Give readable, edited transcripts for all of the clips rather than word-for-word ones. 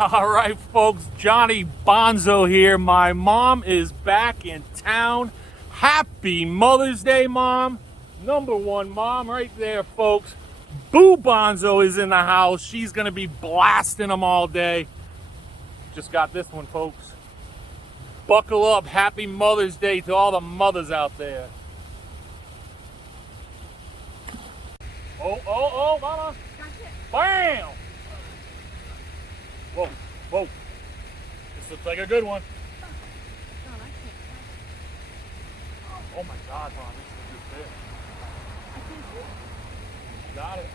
All right, folks, Johnny Bonzo here. My mom is back in town. Happy Mother's Day, Mom. Number one mom right there, folks. Boo Bonzo is in the house. She's going to be blasting them all day. Just got this one, folks. Buckle up. Happy Mother's Day to all the mothers out there. Oh, mama. Bam! Whoa, whoa. This looks like a good one. Oh my God, Mom, this is a good fish. Got it.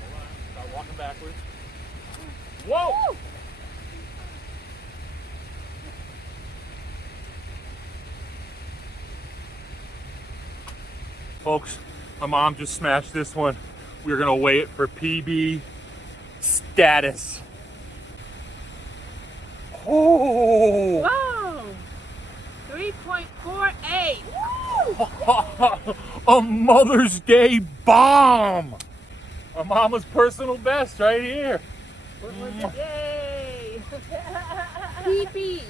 Hold on, start walking backwards. Whoa! Folks, my mom just smashed this one. We're gonna weigh it for PB status. Oh! Whoa! 3.48. A Mother's Day bomb! My mama's personal best right here. What was it? Yay! PB.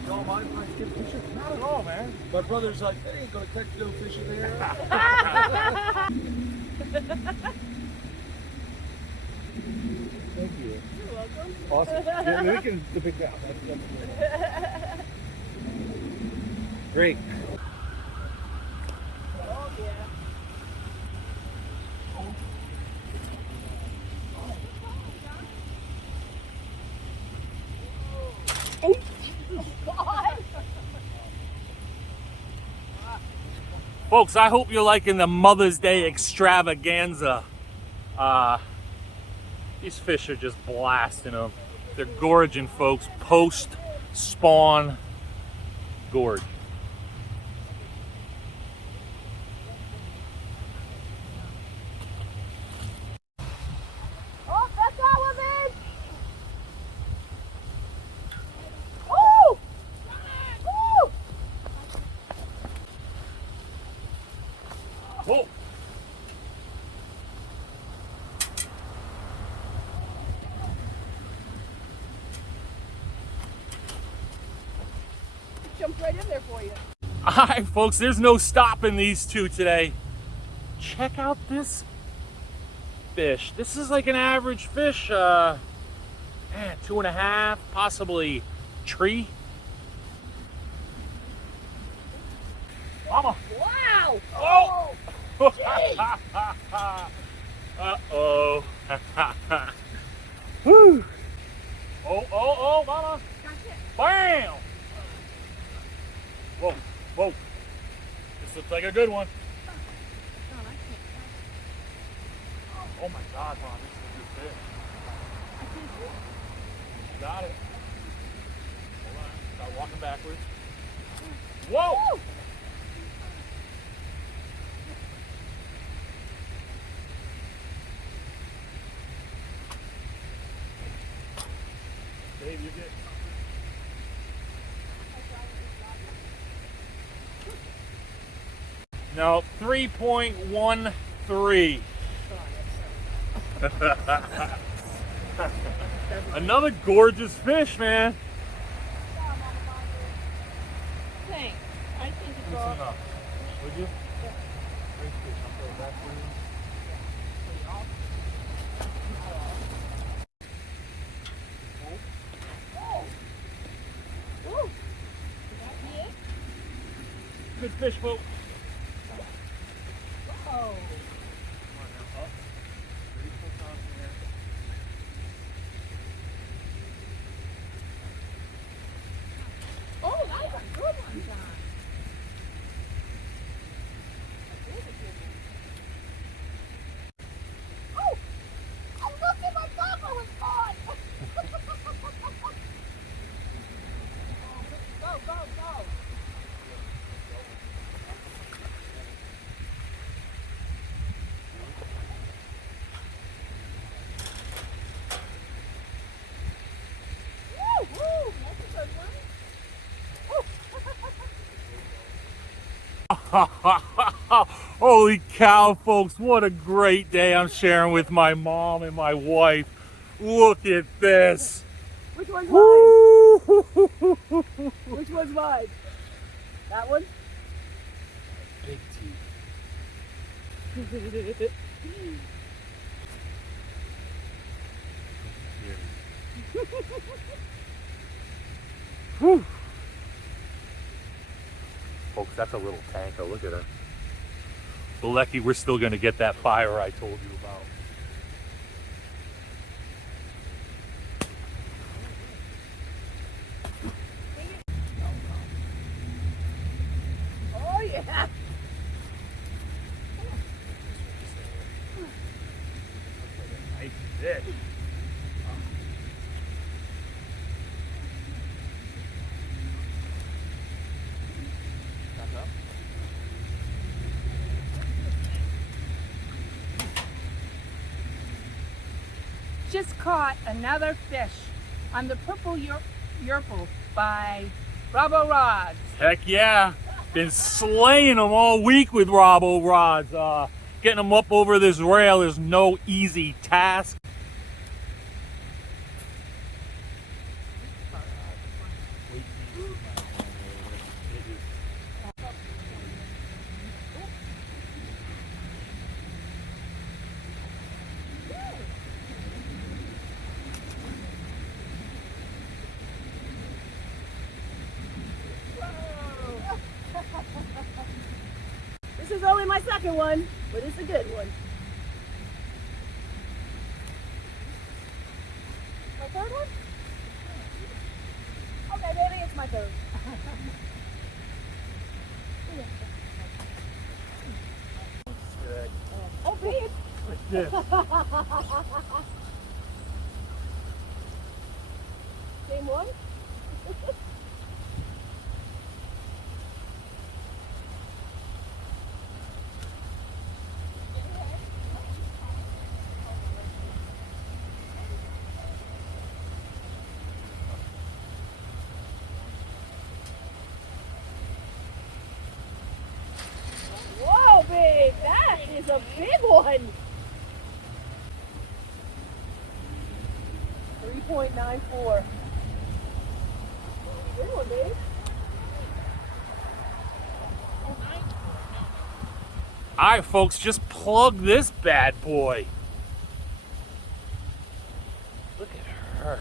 You don't mind if I get fishing? Not at all, man. My brother's like, they ain't gonna catch no fish in there. Thank you. You're welcome. Awesome. Yeah, we can pick that. Great. Oh, yeah. Oh, God. Folks, I hope you're liking the Mother's Day extravaganza. These fish are just blasting them. They're gorging, folks. Post-spawn gorge. Oh, that's all of it. Woo! Woo! Whoa! Jumped right in there for you. All right, folks, there's no stopping these two today. Check out this fish. This is like an average fish, 2.5, possibly tree. Mama. Wow! Oh! Gee. Uh-oh. Woo! Oh, mama. Bam! Whoa, whoa. This looks like a good one. Oh my God, Mom, this is a good fish. Got it. Hold on, start walking backwards. Whoa! Babe, you're good. No, 3.13. Another gorgeous fish, man. Thanks. I think it's Listen all. up. Would you? Great fish. I'll throw it back for you. Woo! Is that it? Good fish, folks. Oh. Oh, that's a good one, John. Oh! Oh, look at my bumper was gone! Go, go, go! Woo, woo! That's a good one. Woo. Holy cow, folks, what a great day I'm sharing with my mom and my wife. Look at this. Which one's mine? Woo! Which one's mine? That one? Big teeth. Whew. Folks, that's a little tanker. Look at her. But lucky we're still going to get that fire I told you about. Oh yeah. Nice fish. Just caught another fish on the purple Yerple by Bravo Rods. Heck yeah. Been slaying them all week with Robbo rods. Getting them up over this rail is no easy task. This is only my second one, but it's a good one. My third one? Okay, maybe it's my third. Oh, Pete! Like this. Same one? Whoa, babe! That is a big one! 3.94. Good one, babe. All right, folks, just plug this bad boy. Look at her.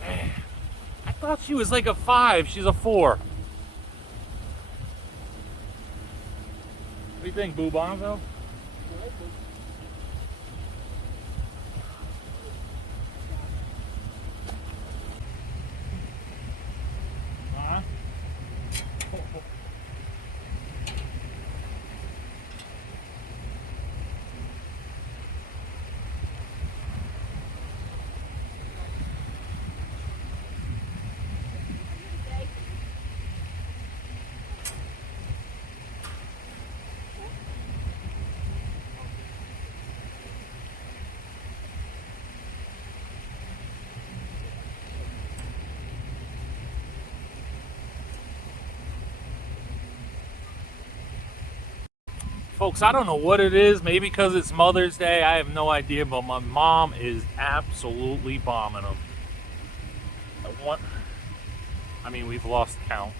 Man, I thought she was like a 5. She's a 4. What do you think, Boo Bonzo? Huh? Folks, I don't know what it is. Maybe because it's Mother's Day. I have no idea. But my mom is absolutely bombing them. I mean, we've lost count.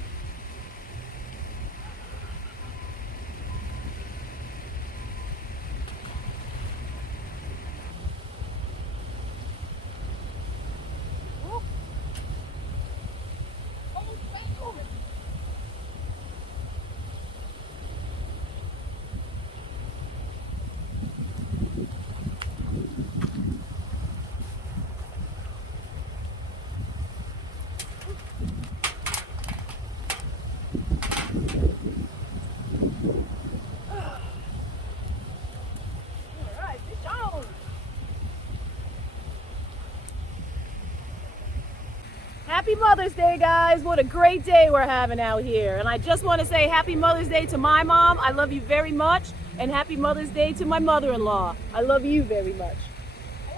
Happy Mother's Day, guys. What a great day we're having out here. And I just want to say happy Mother's Day to my mom. I love you very much. And happy Mother's Day to my mother-in-law. I love you very much.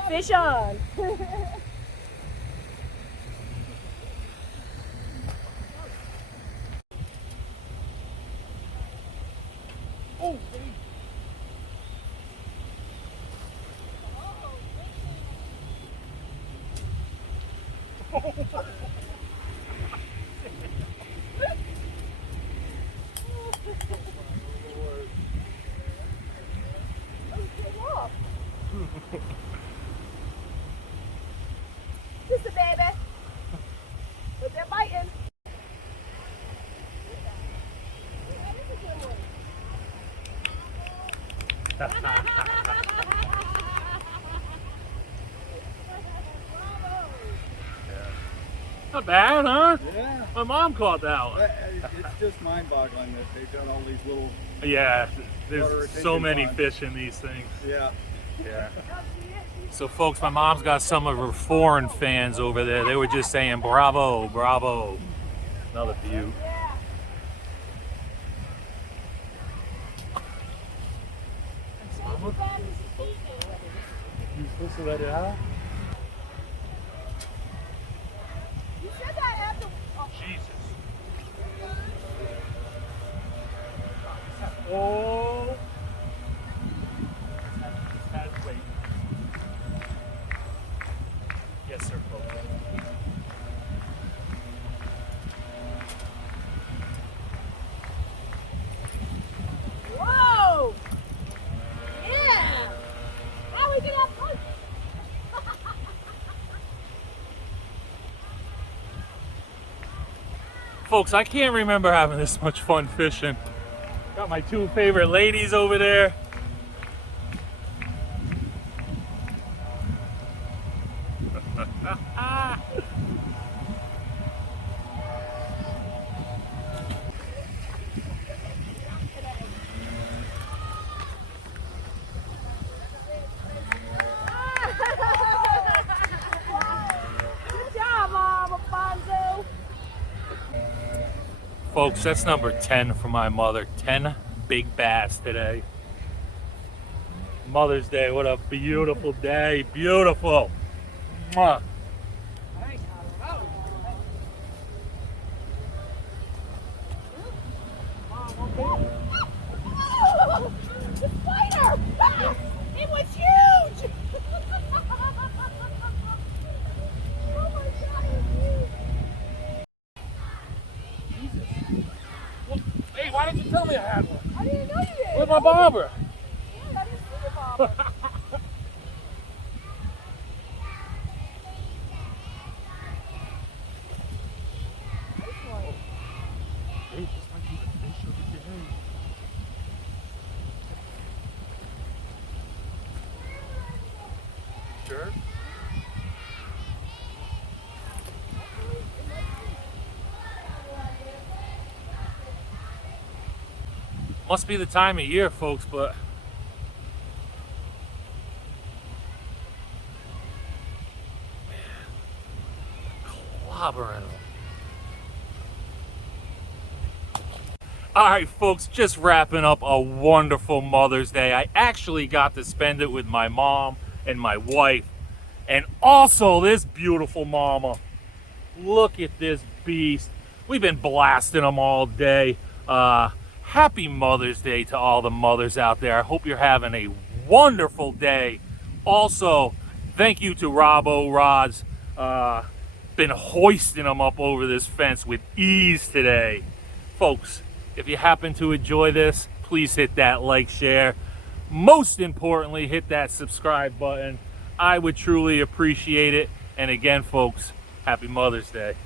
Fish on. Not bad, huh? Yeah. My mom caught that one. It's just mind-boggling that they've done all these little. Yeah, Water there's so retention many ponds. fish in these things. Yeah. Yeah. So folks, my mom's got some of her foreign fans over there. They were just saying, bravo, bravo. Another view. You supposed to let it out? You said that after. Jesus. Oh. Wait. Yes, sir, folks. Whoa! Yeah! How we get up? Folks, I can't remember having this much fun fishing. Got my two favorite ladies over there. Good job, Mom, Alfonso. Folks, that's number 10 for my mother. 10 big bass today. Mother's Day, what a beautiful day. Beautiful. Mwah. Oh, the spider! Ah, it was huge! Oh my God, it was huge. Hey, why didn't you tell me I had one? I didn't know you did. Where's my bobber? Yeah, I didn't see your bobber. Nice one. Hey, this might be the fish of the day. Sure? Must be the time of year, folks, but clobbering them. All right, folks, just wrapping up a wonderful Mother's Day. I actually got to spend it with my mom and my wife, and also this beautiful mama. Look at this beast. We've been blasting them all day. Happy Mother's Day to all the mothers out there. I hope you're having a wonderful day. Also, thank you to Robbo Rods. Been hoisting them up over this fence with ease today. Folks, if you happen to enjoy this, please hit that like, share. Most importantly, hit that subscribe button. I would truly appreciate it. And again, folks, happy Mother's Day.